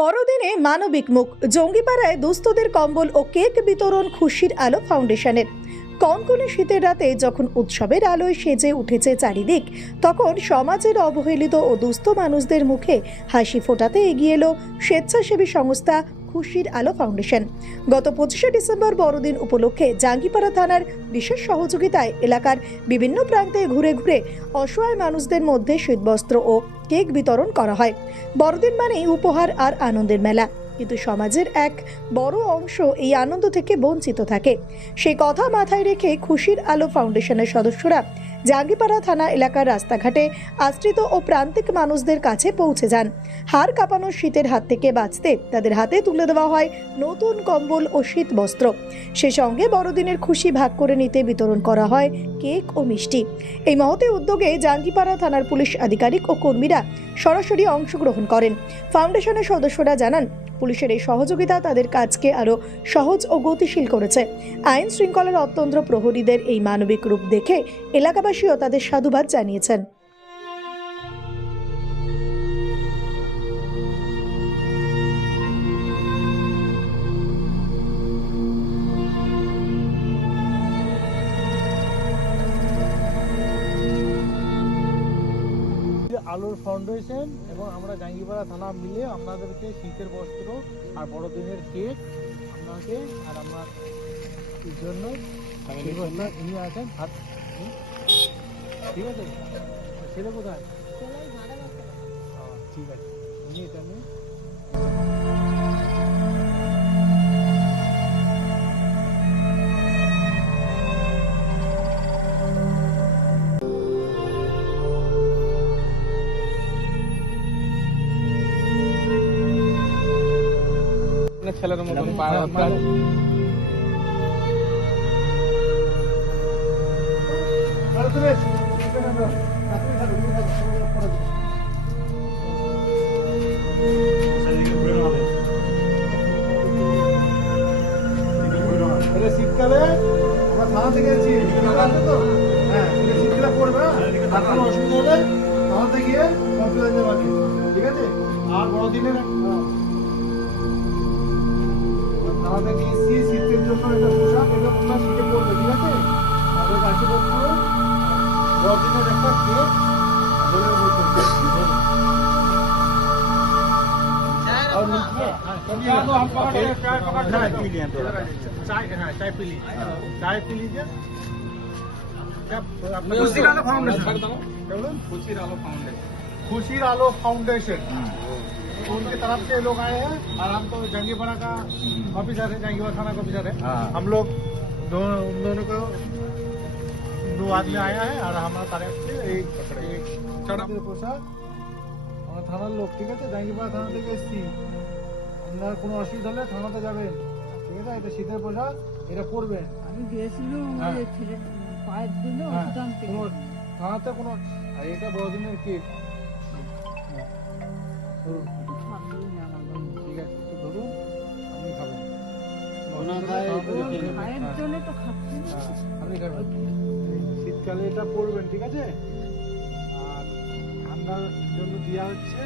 বড়দিনে মানবিক মুখ জঙ্গিপাড়ায় দুস্থদের কম্বল ও কেক বিতরণ খুশির আলো ফাউন্ডেশনের। কনকনে শীতের রাতে যখন উৎসবের আলোয় সেজে উঠেছে চারিদিক, তখন সমাজের অবহেলিত ও দুস্থ মানুষদের মুখে হাসি ফোটাতে এগিয়ে এলো স্বেচ্ছাসেবী সংস্থা খুশির আলো ফাউন্ডেশন। গত 25শে ডিসেম্বর বড়দিন উপলক্ষে জাঙ্গিপাড়া থানার বিশেষ সহযোগিতায় এলাকার বিভিন্ন প্রান্তে ঘুরে ঘুরে অসহায় মানুষদের মধ্যে শীতবস্ত্র ও কেক বিতরণ করা হয়। বড়দিন মানেই উপহার আর আনন্দের মেলা, কিন্তু সমাজের এক বড় অংশ এই আনন্দ থেকে বঞ্চিত থাকে। সেই কথা মাথায় রেখে খুশির আলো ফাউন্ডেশনের সদস্যরা জাঙ্গিপাড়া থানা এলাকার রাস্তাঘাটে আশ্রিত ও প্রান্তিক মানুষদের কাছে পৌঁছে যান। হাড় কাঁপানো শীতের হাত থেকে বাঁচতে তাদের হাতে তুলে দেওয়া হয় নতুন কম্বল ও শীত বস্ত্র। সে সঙ্গে বড়দিনের খুশি ভাগ করে নিতে বিতরণ করা হয় কেক ও মিষ্টি। এই মহতে উদ্যোগে জাঙ্গিপাড়া থানার পুলিশ আধিকারিক ও কর্মীরা সরাসরি অংশগ্রহণ করেন। ফাউন্ডেশনের সদস্যরা জানান, পুলিশের এই সহযোগিতা তাদের কাজকে আরও সহজ ও গতিশীল করেছে। আইন শৃঙ্খলার অতন্ত্র প্রহরীদের এই মানবিক রূপ দেখে এলাকাবাসীও তাদের সাধুবাদ জানিয়েছেন। আলোর ফাউন্ডেশন এবং আমরা জাঙ্গিপাড়া থানা মিলে আপনাদেরকে শীতের বস্ত্র আর বড়দিনের কেক আপনাকে আর আমার জন্য ইনি আছেন হাত, ঠিক আছে? ছেলে কোথায়? ঠিক আছে, উনি এটা নিয়ে ছেলের মতন শীতকালে আমরা থানা থেকে এসেছি, তো হ্যাঁ শীতকালে পড়বে, আর কোনো অসুবিধা হলে থানাতে গিয়ে কমপ্লেন দিতে পারবে, ঠিক আছে? আর বড়দিনের আমাদের এসি শীতের জন্য একটা পোশাক, এটা আপনার শীতে পড়বে, ঠিক আছে? আমাদের কাছে বলবো বড়দিনের একটা কেক ধরে বলতে खुशीर आलो फाउंडेशन उनकी तरफ से लोग आए हैं और हम तो जंगीपाड़ा का ऑफिसर है, जंगीपाड़ा थाना का ऑफिसर है। हम लोग उन दोनों को 2 आदमी आया है और हमारा तरफ से एक चढ़ा পোশাক আমরা থানার লোক, ঠিক আছে? জাঙ্গিপাড়া থানা থেকে এসেছি। আপনার কোনো অসুবিধা হলে থানাতে যাবেন, ঠিক আছে? এটা শীতের পোশাক, এটা পরবেন। আমি গিয়েছিলাম পায়ের জন্য থানাতে কোনো, আর এটা বড়দিনের কেক, ঠিক আছে? ধরুন, আপনি খাবেন, আপনি খাবেন। শীতকালে এটা পরবেন, ঠিক আছে? আর ঠান্ডার জন্য দেওয়া হচ্ছে।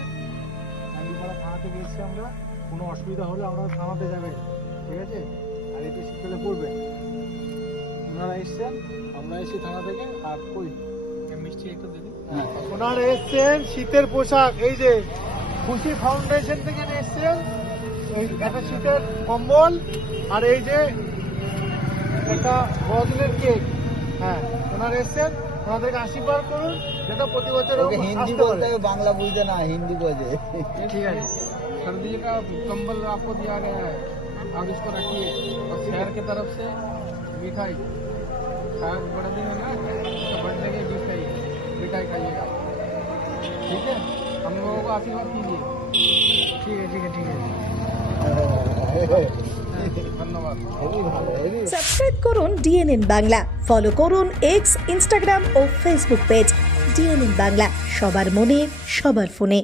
জাঙ্গিপাড়া থানা থেকে এসেছি আমরা, কোনো অসুবিধা হলে আমরা থানাতে যাবেন, ঠিক আছে? আর এটা শীতকালে পরবেন। ওনারা এসছেন, আমরা এসেছি থানা থেকে। আর কই মিষ্টি একটু দেবেন। ওনারা এসছেন শীতের পোশাক, এই যে খুশি ফাউন্ডেশন থেকে এসছেন, এই একটা শীতের কম্বল আর এই যে একটা বড়দিনের কেক। হ্যাঁ, ওনারা এসছেন, ওনাদেরকে আশীর্বাদ করুন যেটা প্রতি বছর। हिंदी बोलते हैं, बांग्ला बोलते ना, हिंदी बोले। ठीक है। सर्दी का कंबल आपको दिया गया है, आप इसको रखिए। और शहर की तरफ से मिठाई, शायद बड़े दिन है ना, तो बर्थडे की मिठाई खाइएगा, ठीक है? हम लोगों को आशीर्वाद कीजिए। ठीक है, ठीक है, ठीक है, ধন্যবাদ। সাবস্ক্রাইব করুন ডিএনএন বাংলা, ফলো করুন এক্স, ইনস্টাগ্রাম ও ফেসবুক পেজ ডিএনএন বাংলা। সবার মনে, সবার ফোনে।